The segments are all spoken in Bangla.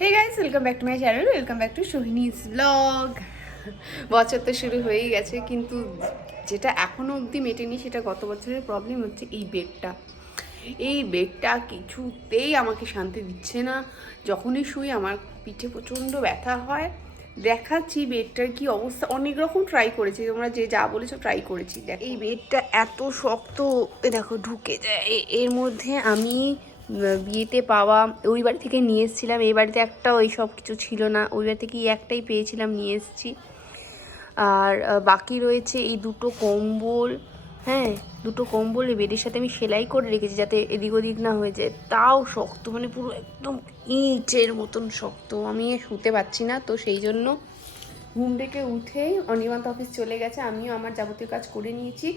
Hey guys welcome back to my channel welcome back to Sohini's blog বছর তো শুরু হয়েই গেছে, কিন্তু যেটা এখনও অবধি মেটেনি সেটা গত বছরের প্রবলেম হচ্ছে এই বেডটা এই বেডটা কিছুতেই আমাকে শান্তি দিচ্ছে না। যখনই শুই আমার পিঠে প্রচণ্ড ব্যথা হয়। দেখাচ্ছি বেডটার কি অবস্থা। অনেক রকম ট্রাই করেছি, তোমরা যে যা বলেছ ট্রাই করেছি। দেখ, এই বেডটা এত শক্ত দেখো ঢুকে যায়। এর মধ্যে আমি বিয়েতে পাওয়া, ওই বাড়ি থেকে নিয়ে এসেছিলাম। এই বাড়িতে একটা ওই সব কিছু ছিল না। ওই বাড়ি থেকে এই একটাই পেয়েছিলাম, নিয়ে এসেছি। আর বাকি রয়েছে এই দুটো কম্বল। হ্যাঁ দুটো কম্বল এই বেডের সাথে আমি সেলাই করে রেখেছি যাতে এদিক ওদিক না হয়ে যায়। তাও শক্ত মানে পুরো একদম ইঁচের মতন শক্ত। আমি শুতে পারছি না, তো সেই জন্য ঘুম থেকে উঠেই অনিমান্ত অফিস চলে গেছে। আমিও আমার যাবতীয় কাজ করে নিয়েছি।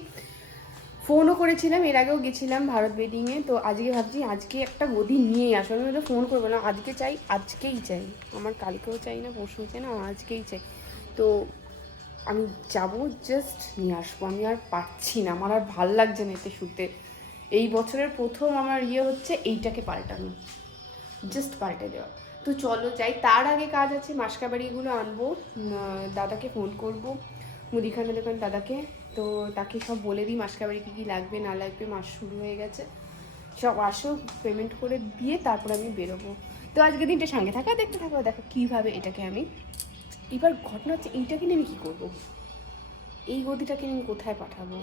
ফোনও করেছিলাম, এর আগেও গেছিলাম ভারত বেডিংয়ে তো আজকে ভাবছি, আজকে একটা গদি নিয়েই আসো আমি ওটা ফোন করব না, আজকে চাই, আজকেই চাই। আমার কালকেও চাই না, পরশু চাই না আজকেই চাই। তো আমি যাব জাস্ট নিয়ে আসব। আমি আর পাচ্ছি না, আমার আর ভালো লাগছে না এতে শুতে। এই বছরের প্রথম আমার ইয়ে হচ্ছে, এইটাকে পাল্টানো। জাস্ট পাল্টে দেওয়া। তো চলো যাই, তার আগে কাজ আছে, মাসকাবাড়িগুলো আনব। দাদাকে ফোন করব মুদিখানা দোকান দাদাকে। তো তাকে সব বলে দিই মাসকাবাড়ি কী কী লাগবে, না লাগবে, মাস শুরু হয়ে গেছে। সব আসো পেমেন্ট করে দিয়ে তারপর আমি বেরোবো। তো আজকে দিনটা সঙ্গে থাকা, দেখতে থাকো, দেখো কীভাবে এটাকে আমি এবার ঘটনা হচ্ছে এইটাকে নিয়ে আমি কী করব? এই গদিটাকে আমি কোথায় পাঠাবো?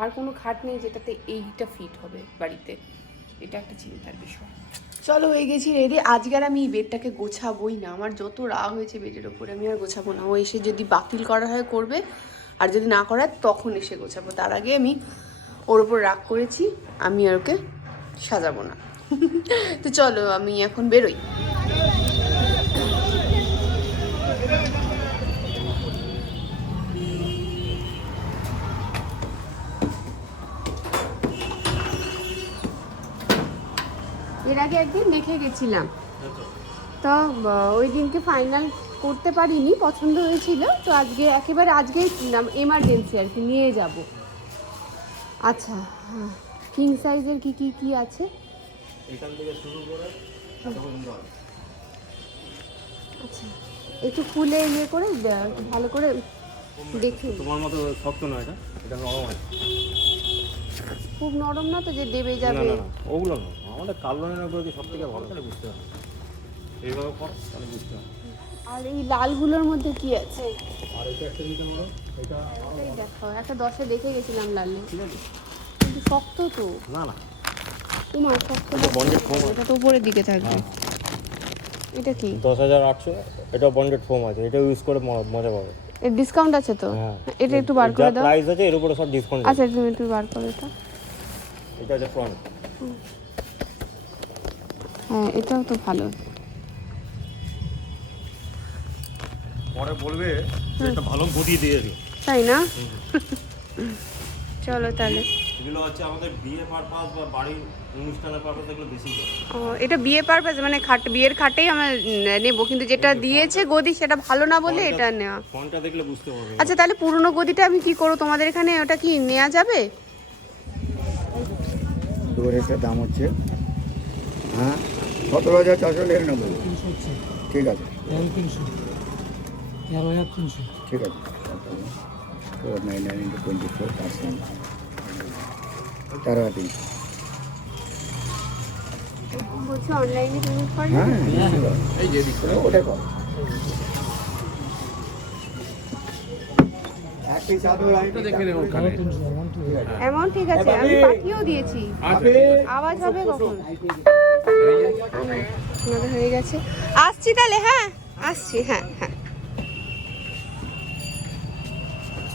আর কোনো খাট নেই যেটাতে এইটা ফিট হবে বাড়িতে। এটা একটা চিন্তার বিষয়। চলো হয়ে গেছি রেডি আজকে আর আমি এই বেডটাকে গোছাবোই না। আমার যত রাগ হয়েছে বেডের ওপরে আমি আর গোছাবো না। ও এসে যদি বাতিল করা হয়, করবে। আর যদি না করা হয় তখন এসে গোছাবো। তার আগে আমি ওর ওপর রাগ করেছি, আমি আর ওকে সাজাবো না। তো চলো, আমি এখন বেরোই। এর আগে একদিন দেখে গেছিলাম। তো ওই দিনকে ফাইনাল করতে পারিনি পছন্দ হয়েছিল। তো আজকে একেবারে আজকে এমার্জেন্সি আর কি নিয়ে যাব। আচ্ছা কিং সাইজের কি কি কি আছে? এখান থেকে শুরু করে। আচ্ছা একটু খুলে ইয়ে করে ভালো করে দেখি তোমার মতো শক্ত নয় এটা? এটা নরম আছে। খুব নরম না তো যে দেবে না যাবে? না না ওগুলো না আমাদের কালোনের উপরে কি সব থেকে ভালো? তাহলে বুঝতে হবে। এইভাবে কর তাহলে বুঝতে হবে। আর এই লালগুলোর মধ্যে কি আছে? আর এটা একটা দিতে পারো। এটা দেখো একটা দশে দেখে গেছিলাম লালে। ঠিক আছে। কিন্তু শক্ত তো। না না। তোমার শক্ত বন্ডেড ফোম এটা তো উপরের দিকে থাকবে। এটা কি? দশ হাজার আটশো এটা বন্ডেড ফোম আছে। এটা ইউজ করে মজা পাবে। এর ডিসকাউন্ট আছে তো? হ্যাঁ। এটা একটু বার করে দাও। প্রাইস আছে এর উপরে সব ডিসকাউন্ট আচ্ছা তুমি একটু বার করে দাও। এটা আছে ফ্রন্ট হ্যাঁ এটাও তো ভালো। পরে বলবে এটা ভালো গদি দিয়ে দিও তাই না? চলো তাহলে। এগুলো হচ্ছে আমাদের বিয়ে পারপাস বা বাড়ির অনুষ্ঠানের পারপাস এগুলো বেশি করে। ও এটা বিয়ে পারপাস মানে খাট বিয়ের খাটেই আমরা নেব কিন্তু যেটা দিয়েছে গদি সেটা ভালো না বলে এটা নেওয়া। ফোনটা দেখলে বুঝতে পারবে। আচ্ছা তাহলে পুরনো গদিটা আমি কি করব? তোমাদের এখানে ওটা কি নেওয়া যাবে? দাম হচ্ছে। হ্যাঁ সতেরো হাজার চারশো নিরানব্বই। ঠিক আছে। ঠিক আছে four nine nine into twenty four percent তেরো হাজার তিনশো ঠিক আছে আমি পাঠিয়েও দিয়েছি আওয়াজ হবে কখন হয়ে গেছে আসছি তাহলে হ্যাঁ আসছি হ্যাঁ হ্যাঁ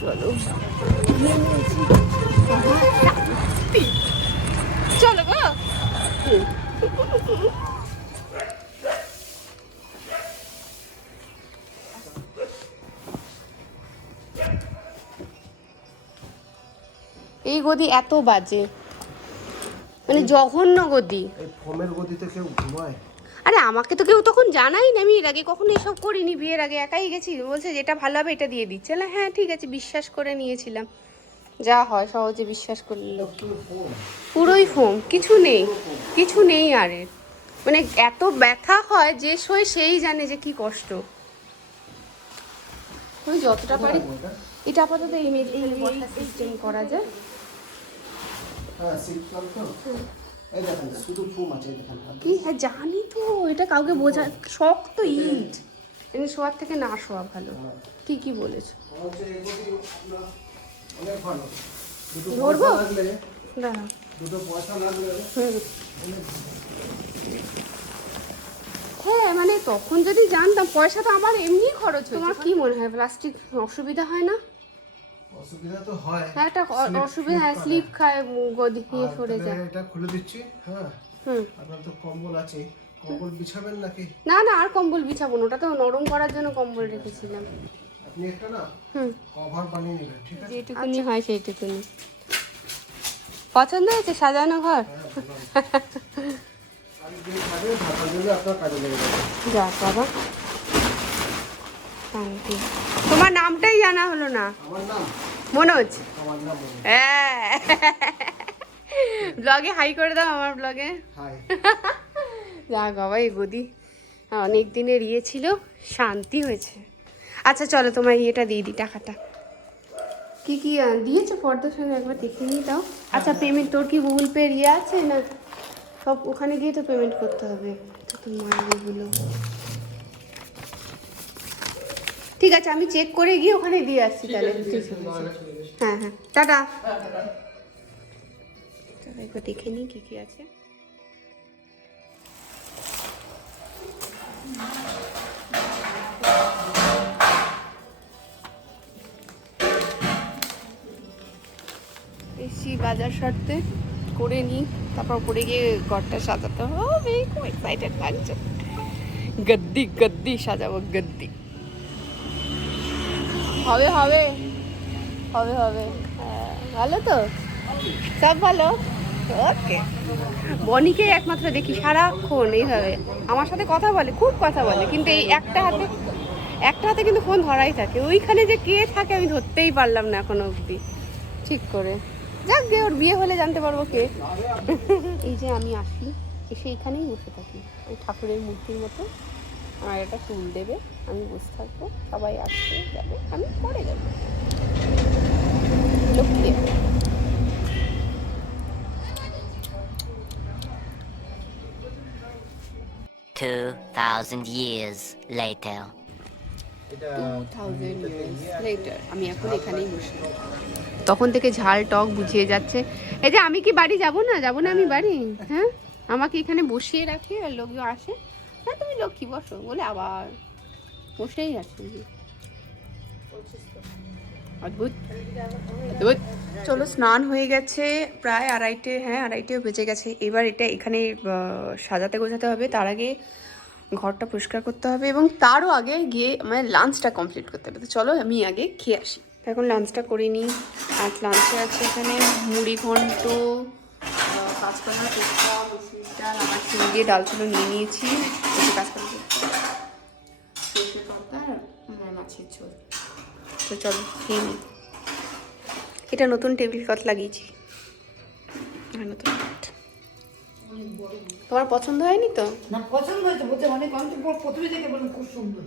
চলো। চলো গো। এই গদি এত বাজে। মানে জঘন্য গদি। ফোমের গতিতে কেউ ঘুমায়? আরে আমাকে তো কেউ তখন জানাই না আমি এর আগে কখনো এসব করিনি বিয়ের আগে একাই গেছি বলছে যেটা ভালো হবে এটা দিয়ে দিচ্ছে না হ্যাঁ ঠিক আছে বিশ্বাস করে নিয়েছিলাম যা হয় সহজে বিশ্বাস করলে পুরোই ফোম কিছু নেই কিছু নেই আর মানে এত ব্যথা হয় যে সই সেই জানে যে কি কষ্ট ওই যতটা পারি এটা আপাতত এই সিস্টেম করা যায় হ্যাঁ এই দেখেন শুধু ফোম আছে দেখেন। কি হ্যাঁ জানি তো এটা কাউকে বোঝা শক্ত ইট। এনে শোয়ার থেকে না শোয়া ভালো। ঠিকই বলেছ? মনে গদি আপনার অনেক ভালো। ধরবো? দাঁড়া দুটো পয়সা লাগলে হ্যাঁ মানে তখন যদি জানতাম পয়সা তো আমার এমনি খরচ তোমার কি মনে হয় প্লাস্টিক অসুবিধা হয় না? অসুবিধা তো হয়। হ্যাঁ একটা অসুবিধা হ্যাঁ স্লিপ খায় উম, গদি সরে যায়। এটা খুলে দিচ্ছি হ্যাঁ? হুম। আপনার তো কম্বল আছে। কম্বল বিছাবেন নাকি? না না আর কম্বল বিছাবো না ওটা তো নরম করার জন্য কম্বল রেখেছিলাম। আপনি একটা না হুম। কভার বানিয়ে নেবেন ঠিক আছে? যেটুকুনি হয় সেইটুকুনি। পছন্দ হয়েছে সাজানো ঘর? যে যাক বাবা। শান্তি। তোমার নামটাই জানা হলো না? মনোজ? মনে হ্যাঁ। ব্লগে হাই করে দাও আমার ব্লগে। যাক বাবা এই গদি। অনেক দিনের ইয়ে ছিল শান্তি হয়েছে। আচ্ছা চলো তোমার ইয়েটা দিয়ে দিই টাকাটা। কি কি দিয়েছ? ফর্দার সঙ্গে একবার দেখে নিয়ে দাও। আচ্ছা পেমেন্ট তোর কি গুগল পে ইয়ে আছে না? সব ওখানে গিয়ে তো পেমেন্ট করতে হবে। তো তোমার এগুলো। ঠিক আছে আমি চেক করে গিয়ে ওখানে দিয়ে আসছি তাহলে। হ্যাঁ হ্যাঁ টাটা। চলো একবার দেখে নিই কী কী আছে। এসি বাজার সারতে করে নিই তারপর উপরে গিয়ে ঘরটা সাজাতে হবে। খুব এক্সাইটেড লাগছে। গদ্দি গদ্দি সাজাবো গদ্দি। হবে হবে। হবে হবে। হ্যাঁ, ভালো তো? সব ভালো? ওকে। বনিকে একমাত্র দেখি সারাক্ষণ এইভাবে। আমার সাথে কথা বলে খুব কথা বলে। কিন্তু এই একটা হাতে একটা হাতে কিন্তু ফোন ধরাই থাকে। ওইখানে যে কে থাকে আমি ধরতেই পারলাম না এখনও অবধি। ঠিক করে। যাক গে ওর বিয়ে হলে জানতে পারব কে। এই যে আমি আসি এসে এখানেই বসে থাকি। ওই ঠাকুরের মূর্তির মতো। আমার একটা ফুল দেবে আমি বসে থাকব সবাই আসবে যাবে আমি পরে যাব। Lakshmi. Two thousand years later. Two thousand later আমি এখন এখানেই বসে তখন থেকে ঝাল টক বুঝিয়ে যাচ্ছে। এই যে আমি কি বাড়ি যাব না? যাব না আমি বাড়ি? হ্যাঁ? আমাকে এখানে বসিয়ে রাখে আর লোকজন আসে। হ্যাঁ তুমি লক্ষ্মী বসো, বলে আবার বসেই আছে। অদ্ভুত অদ্ভুত। চলো, স্নান হয়ে গেছে, প্রায় আড়াইটে হ্যাঁ আড়াইটেও বেজে গেছে। এবার এটা এখানে সাজাতে গোছাতে হবে। তার আগে ঘরটা পরিষ্কার করতে হবে এবং তারও আগে গিয়ে মানে লাঞ্চটা কমপ্লিট করতে হবে। তো চলো, আমি আগে খেয়ে আসি। এখন লাঞ্চটা করে নিই। আজ লাঞ্চে আছে এখানে মুড়ি ঘন্ট কাঁচকলা টেক্কা মুসুর আমার চিনি দিয়ে ডালগুলো নিয়ে নিয়েছি। একটু কাঁচকলা টেক্কা সর্ষে মাছের ঝোল। তো চলো খেয়ে এটা নতুন টেবিল ক্লথ লাগিয়েছি। আর নতুন তোমার পছন্দ হয়নি তো? না, পছন্দ হয়েছে বলতে অনেক আমি প্রথমে দেখে বললাম খুব সুন্দর।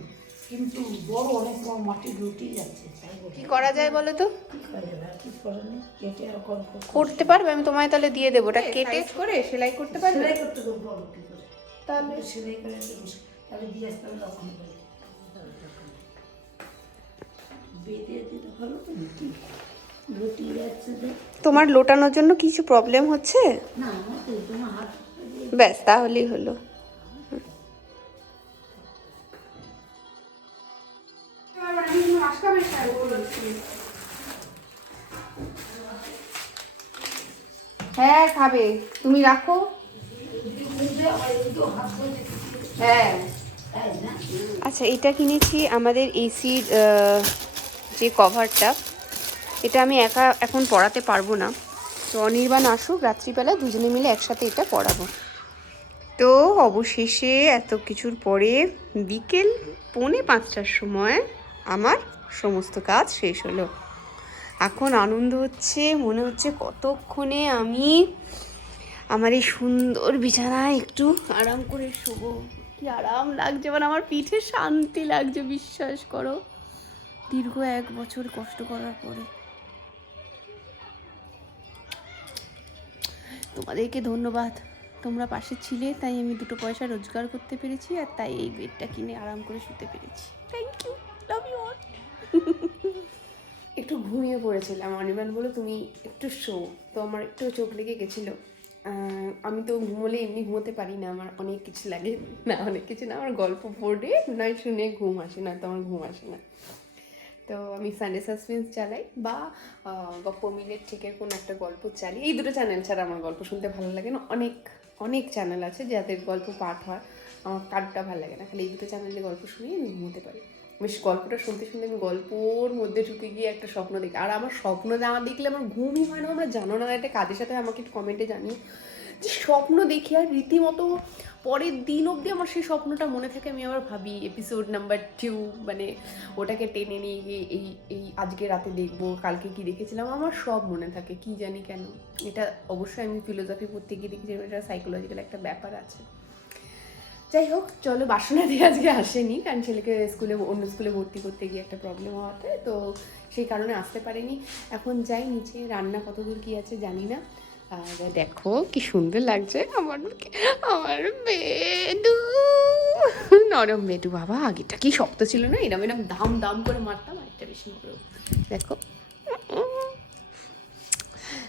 কিন্তু বড় অনেক বড় মাটির রুটি যাচ্ছে কি করা যায় বলো তো? করতে পারবে আমি তোমায় তাহলে দিয়ে দেবো। ওটা কেটে করে সেলাই করতে পারবে? সেলাই করতে করে। তাহলে সেলাই করে তাহলে দিয়ে আসতে হবে তখন বেঁধে দিতে ভালো তো রুটি? রুটি যাচ্ছে যে তোমার লোটানোর জন্য কিছু প্রবলেম হচ্ছে? ব্যাস তাহলেই হলো। হ্যাঁ খাবে। তুমি রাখো। হ্যাঁ। আচ্ছা এটা কিনেছি আমাদের এসির যে কভারটা এটা আমি একা এখন পড়াতে পারব না। তো অনির্বাণ আসুক, রাত্রিবেলা দুজনে মিলে একসাথে এটা পড়াবো। তো অবশেষে এত কিছুর পরে বিকেল পৌনে পাঁচটার সময় আমার সমস্ত কাজ শেষ হলো। এখন আনন্দ হচ্ছে, মনে হচ্ছে কতক্ষণে আমি আমার এই সুন্দর বিছানায় একটু আরাম করে শোবো। কি আরাম লাগছে মানে আমার পিঠে শান্তি লাগছে, বিশ্বাস করো। দীর্ঘ এক বছর কষ্ট করার পরে। তোমাদেরকে ধন্যবাদ। তোমরা পাশে ছিলে, তাই আমি দুটো পয়সা রোজগার করতে পেরেছি, আর তাই এই বেডটা কিনে আরাম করে শুতে পেরেছি। Thank you love you all একটু ঘুমিয়ে পড়েছিলাম। অনির্বাণ বলে তুমি একটু শো। তো আমার একটু চোখ লেগে গেছিল। আমি তো ঘুমোলে এমনি ঘুমোতে পারি না। আমার অনেক কিছু লাগে। না অনেক কিছু না আমার গল্প পড়ে নয় শুনে ঘুম আসে না তো আমার ঘুম আসে না। তো আমি সানডে সাসপেন্স চালাই বা আহ, গপ্প মিলের ঠিকের কোনো একটা গল্প চালি এই দুটো চ্যানেল ছাড়া আমার গল্প শুনতে ভালো লাগে না। অনেক অনেক চ্যানেল আছে যাদের গল্প পাঠ হয়। আমার কারটা ভালো লাগে না। খালি এই দুটো চ্যানেলে গল্প শুনি আমি ঘুমোতে পারি। বেশ গল্পটা শুনতে শুনতে আমি গল্পর মধ্যে ঢুকে গিয়ে একটা স্বপ্ন দেখি। আর আমার স্বপ্ন জানা দেখলে আমার ঘুমই হয় না আমরা জানো না একটা কাজের সাথে আমাকে একটু কমেন্টে জানিও। যে স্বপ্ন দেখি আর রীতিমতো পরের দিন অবধি আমার সেই স্বপ্নটা মনে থাকে, আমি আবার ভাবি এপিসোড নাম্বার টু মানে ওটাকে টেনে নিয়ে গিয়ে এই এই আজকে রাতে দেখব, কালকে কি দেখেছিলাম, আমার সব মনে থাকে, কি জানি কেন। এটা অবশ্যই আমি ফিলোসফি পড়তে গিয়ে দেখেছিলাম এটা সাইকোলজিক্যাল একটা ব্যাপার আছে। যাই হোক, চলো বাসনা দিয়ে আজকে আসেনি, কারণ ছেলেকে স্কুলে, অন্য স্কুলে ভর্তি করতে গিয়ে একটা প্রবলেম হওয়াতে, তো সেই কারণে আসতে পারেনি। এখন যাই নিচে, রান্না কতদূর কি আছে জানি না। আর দেখো কি সুন্দর লাগছে আমার আমার বেডু নরম বেডু বাবা আগেটা কি শক্ত ছিল না? এরম এরম দাম দাম করে মারতাম আর একটা বেশি নরম। দেখো।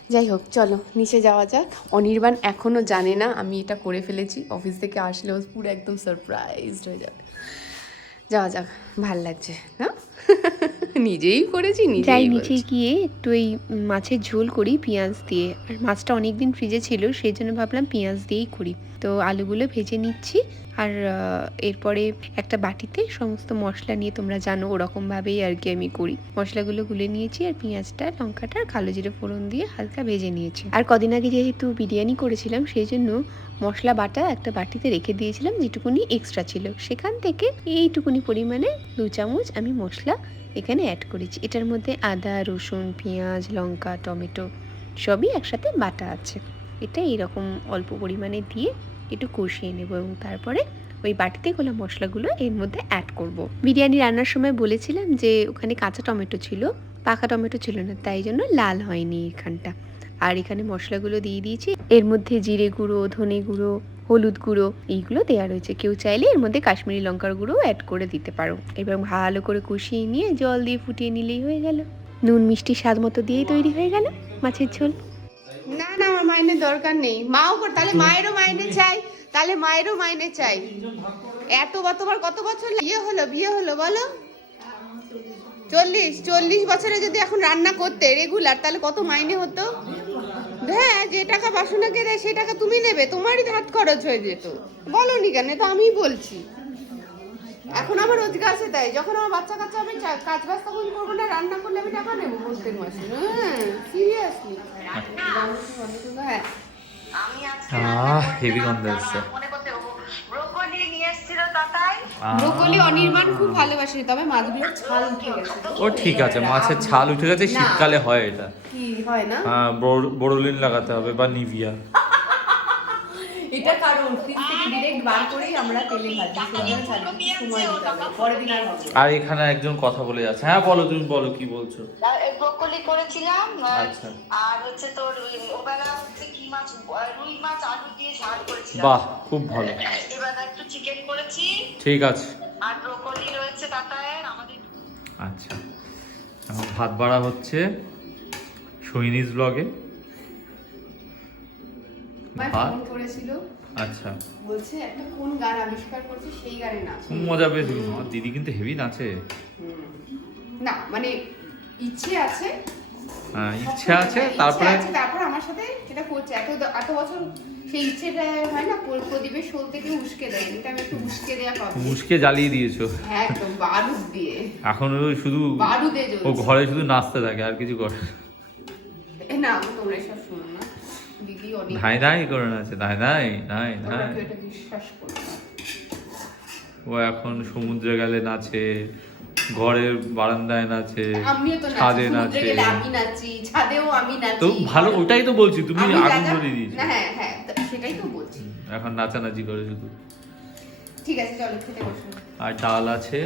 যাই হোক চলো নিচে যাওয়া যাক। অনির্বাণ এখনও জানে না আমি এটা করে ফেলেছি। অফিস থেকে আসলেও পুরো একদম সারপ্রাইজড হয়ে যাবে। যাওয়া যাক ভালো লাগছে না? নিজেই করেছি যাই নিজেই নিচে গিয়ে একটু এই মাছের ঝোল করি পেঁয়াজ দিয়ে। আর মাছটা অনেকদিন ফ্রিজে ছিল সেই জন্য ভাবলাম পেঁয়াজ দিয়েই করি। তো আলুগুলো ভেজে নিচ্ছি। আর এরপরে একটা বাটিতে সমস্ত মশলা নিয়ে তোমরা জানো ওরকমভাবেই আর কি আমি করি। মশলাগুলো গুলে নিয়েছি আর পেঁয়াজটা, লঙ্কাটা কালো জিরে ফোড়ন দিয়ে হালকা ভেজে নিয়েছি। আর কদিন আগে যেহেতু বিরিয়ানি করেছিলাম সেই জন্য মশলা বাটা একটা বাটিতে রেখে দিয়েছিলাম যেটুকুনি এক্সট্রা ছিল। সেখান থেকে এইটুকুনি পরিমাণে দু চামচ আমি মশলা এখানে অ্যাড করেছি। এটার মধ্যে আদা, রসুন, পেঁয়াজ, লঙ্কা, টমেটো সবই একসাথে বাটা আছে। এটা এরকম অল্প পরিমাণে দিয়ে একটু কষিয়ে নেব এবং তারপরে ওই বাটিতে গোলা মশলাগুলো এর মধ্যে অ্যাড করব। বিরিয়ানি রান্নার সময় বলেছিলাম যে ওখানে কাঁচা টমেটো ছিল, পাকা টমেটো ছিল না, তাই জন্য লাল হয়নি এখানটা। আর এখানে মশলাগুলো দিয়ে দিয়েছি। এর মধ্যে জিরে গুঁড়ো, ধনে গুঁড়ো, হলুদ গুঁড়ো এইগুলো দেওয়া রয়েছে। কেউ চাইলে এর মধ্যে কাশ্মীরি লঙ্কার গুঁড়ো অ্যাড করে দিতে পারো। এবার ভালো করে কষিয়ে নিয়ে জল দিয়ে ফুটিয়ে নিলেই হয়ে গেল। নুন মিষ্টি স্বাদ মতো দিয়েই তৈরি হয়ে গেল মাছের ঝোল। না না আমার মাইনের দরকার নেই। মাও কর তাহলে মায়েরও মাইনে চাই। তাহলে মায়েরও মাইনে চাই। এত তোমার কত বছর বিয়ে হলো বিয়ে হলো বলো? চল্লিশ চল্লিশ বছরে যদি এখন রান্না করতে রেগুলার তাহলে কত মাইনে হতো? হ্যাঁ যে টাকা বাসনাকে দেয় সেই টাকা তুমি নেবে। তোমারই হাত খরচ হয়ে যেত। বলো নি কেন তো আমিই বলছি। এখন আমার রোজগার আছে তাই। যখন আমার বাচ্চা কাচ্চা আমি কাজ বাজ তখন করব না রান্না করলে আমি টাকা নেব প্রত্যেক মাসে। হ্যাঁ সিরিয়াসলি হ্যাঁ। আহ হেভি গন্ধ আসছে ব্রোকলি অনির্বাণ খুব ভালোবাসে তবে মাছগুলো ছাল উঠে গেছে। ও ঠিক আছে মাছের ছাল উঠে গেছে শীতকালে হয় এটা। কি হয় না? হ্যাঁ বোরোলিন লাগাতে হবে বা নিভিয়া। এটা কারণ ফ্রিজ থেকে ডিরেক্ট বার করেই আমরা তেলে ভাজি সেই জন্য ছাড়তে একটু সময় দিতে হবে। পরের দিন আর হবে আর এখানে একজন কথা বলে যাচ্ছে। হ্যাঁ বলো তুমি বলো কি বলছো? ব্রোকলি করেছিলাম আর- আচ্ছা। আর হচ্ছে তোর ওবেলা হচ্ছে কি মাছ রুই মাছ আলু দিয়ে ঝাল করেছিলাম। বাহ খুব ভালো। এবেলা একটু চিকেন করেছি। ঠিক আছে। আর ব্রোকলি রয়েছে তাতায় আমাদের আচ্ছা। ভাত বাড়া হচ্ছে সৈনিস ব্লগে ফোন করেছিল। আচ্ছা। বলছে একটা কোন গান আবিষ্কার করছে সেই গানে নাচ। মজা পেয়েছি দিদি কিন্তু হেভি নাচে। না মানে ইচ্ছে আছে। হ্যাঁ ইচ্ছা আছে হ্যাঁ, তারপরে তারপর আমার সাথে এটা করছে। এত এত বছর সেই ইচ্ছেটা হয় না প্র- প্রদীপের শোল থেকে উস্কে দেয়। আমি একটু উস্কে দেওয়া পাবো মুসকে জ্বালিয়ে দিয়েছ। একদম বারুদ দিয়ে। এখন ও শুধু বারুদে ও ঘরে শুধু নাচতে থাকে আর কিছু করে না। তোমরা শোনো দিদি অনেক ধাই ধাই করে নাচে ধাই ধাই ধাই ধাই। এটা বিশ্বাস করো ও এখন সমুদ্রে গেলে নাচে ঘরের বারান্দায় নাচে ছাদে নাচে আমি নাচি ছাদেও আমি নাচি। তো ভালো ওটাই তো বলছি তুমি আগুন ধরে দিয়েছ। হ্যাঁ হ্যাঁ সেটাই তো বলছি। এখন নাচানাচি করে শুধু। ঠিক আছে চলো খেতে বসো। আর ডাল আছে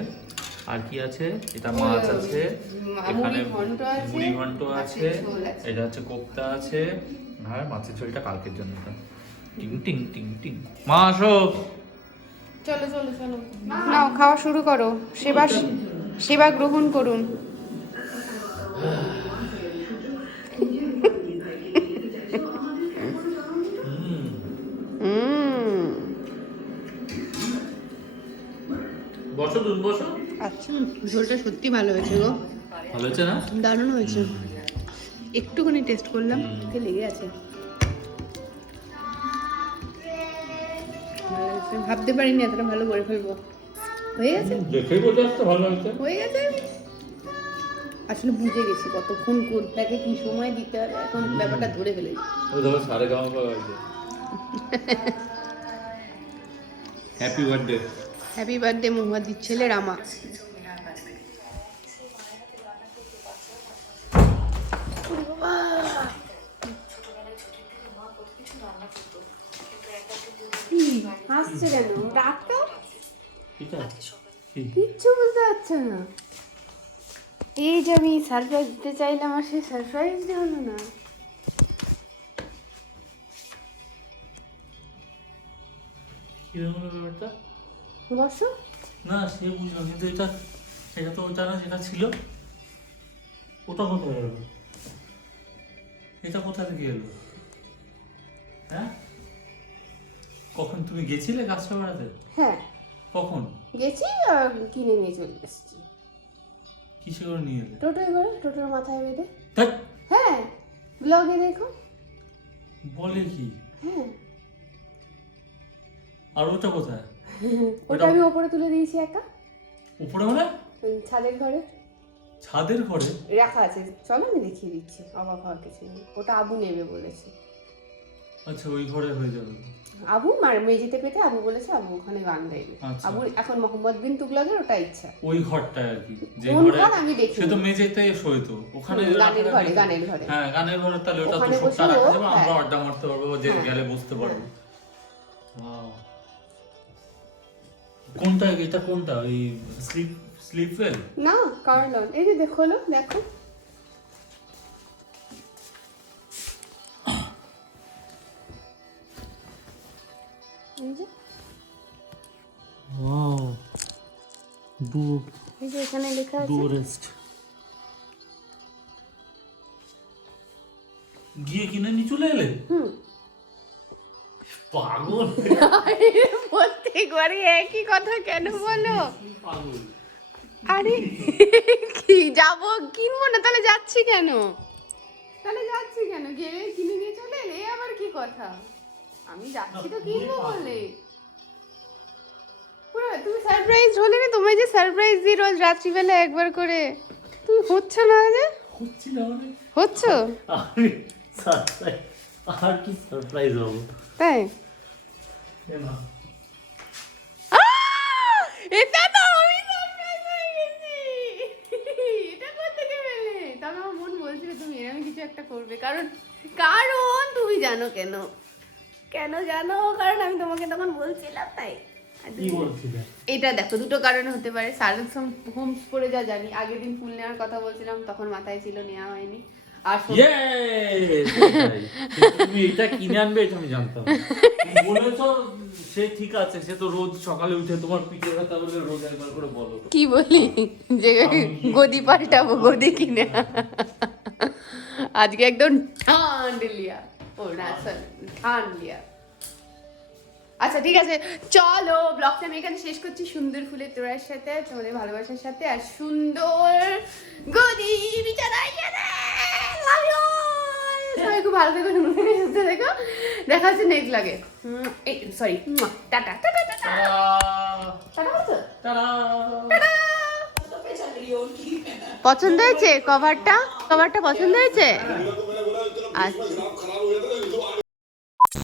আর কি আছে? এটা মাছ আছে এখানে মুড়ি ঘন্ট আছে। এটা হচ্ছে কোপ্তা আছে আর মাছের ঝোলটা কালকের জন্য। টিং টিং টিং টিং। মা আসো। চলো চলো চলো। নাও খাওয়া শুরু করো। সেবা সেবা গ্রহণ করুন। বসো দুধ বসো। আচ্ছা। ঝোলটা সত্যি ভালো হয়েছে গো। ভালো হচ্ছে না? দারুণ হয়েছে। একটুখানি টেস্ট করলাম লেগে আছে। ভাবতে পারিনি এতটা ভালো করে ফেলব। হয়ে গেছে? দেখেই বোঝা যাচ্ছে ভালো হয়েছে। হয়ে গেছে? আসলে বুঝে গেছি কতক্ষণ কোনটাকে কি সময় দিতে হবে এখন ব্যাপারটা ধরে ফেলেছি ওই ধরো সাড়ে গামা হয়েছে হ্যাপি বার্থডে হ্যাপি বার্থডে মোহাম্মদির ছেলে রামা। হাসছে কেন? ডাক্তার? কিচ্ছু বুঝতে পারছ না। এই যে আমি সারপ্রাইজ দিতে চাইলাম আর সেই সারপ্রাইজ হলো না। বসো। না সে বুঝলাম কিন্তু এটা সেটা তো ওটা না যেটা ছিল। ওটা কোথায় গেল এটা কোথা থেকে এলো? হ্যাঁ? কখন তুমি গেছিলে গাছটা বেড়াতে হ্যাঁ। কখন? গেছি কিনে নিয়ে চলে এসেছি। কিসে করে নিয়ে এলে? টোটোয় করে টোটোর মাথায় বেঁধে। হ্যাঁ ব্লগে দেখো। বলে কি? হ্যাঁ। আর ওটা কোথায়? ওটা আমি ওপরে তুলে দিয়েছি একা। উপরে মানে? ছাদের ঘরে। ছাদের ঘরে রাখা আছে। চলো আমি দেখিয়ে দিচ্ছি। অবাক হওয়ার কিছু নেই ওটা আবু নেবে বলেছে। আচ্ছা ওই ঘরে হয়ে যাবে। আবু মার মেঝেতে পেতে আবু বলেছে আবু ওখানে গান গাইবে। আচ্ছা। আবু এখন মোহাম্মদ বিন তুগলকের ওটা ইচ্ছা। ওই ঘরটায় আর কি। যে ঘরে আমি দেখিনি। সে তো মেঝেতে শোয়তো ওখানে গানের ঘরে, গানের ঘরে। হ্যাঁ গানের ঘরে তাহলে ওটা তো সবটা রাখা যাবে। আমরা হ্যাঁ। আড্ডা মারতে পারব যে হ্যাঁ। গেলে বসতে পারব। কোনটা এটা কোনটা? ওই স্লিপ স্লিপ ওয়েল না কার্লন এই যে দেখো দেখো। এই যে। ওয়াও ডু এই যে এখানে লেখা আছে। গিয়ে কিনে নিয়ে চলে এলে? পাগল। প্রত্যেকবারই একই কথা কেন বলো? পাগল? আরে কি যাব? কিনবো না? তাহলে যাচ্ছি কেন? তাহলে যাচ্ছি কেন? গেলে কিনে নিয়ে চলে এলে এ আবার কি কথা? আমি যাচ্ছি তো কিনবো বলে। পুরো তুমি সারপ্রাইজ হলে না তোমায় যে সারপ্রাইজ দিই রোজ রাত্রিবেলা একবার করে। তুমি হচ্ছ না যে? হচ্ছি না মানে? হচ্ছ? আর কি সারপ্রাইজ হব? তাই না আহ! এটা তো আমি সারপ্রাইজ হয়ে গেছি এটা কোথা থেকে পেলে তবে আমার মন বলছিল তুমি এরকম কিছু একটা করবে কারণ কারণ তুমি জানো কেন? কেন জানো? কারণ আমি তোমাকে তখন বলছিলাম তাই। এটা দেখো দুটো কারণে হতে পারে। সার্ভিস হোমস পরে যা জানি। আগের দিন ফুল নেওয়ার কথা বলছিলাম তখন মাথায় ছিল নেওয়া হয়নি। আর তুমি এটা কিনে আনবে এটা আমি জানতাম। বলেছ সে ঠিক আছে সে তো রোজ সকালে উঠে তোমার পিঠে ব্যথা বলে রোজ একবার করে বলো কি বলি? যে গদি পাল্টাবো গদি কিনে আজকে একদম ঠান্ড লিয়া ও না sorry, ঠান্ড লিয়া আচ্ছা ঠিক আছে চলো ব্লগটা আমি এখানে শেষ করছি। সুন্দর ফুলের তোড়ার সাথে তোমাদের ভালোবাসার সাথে আর সুন্দর গদি বিছানায় সবাই খুব ভালো থেকো সুন্দর সুস্থ থেকো। দেখা হচ্ছে নেক্সট লাগে sorry tata tata tata. Tata বলছো? পছন্দ হয়েছে কভারটা কভারটা পছন্দ হয়েছে? আচ্ছা।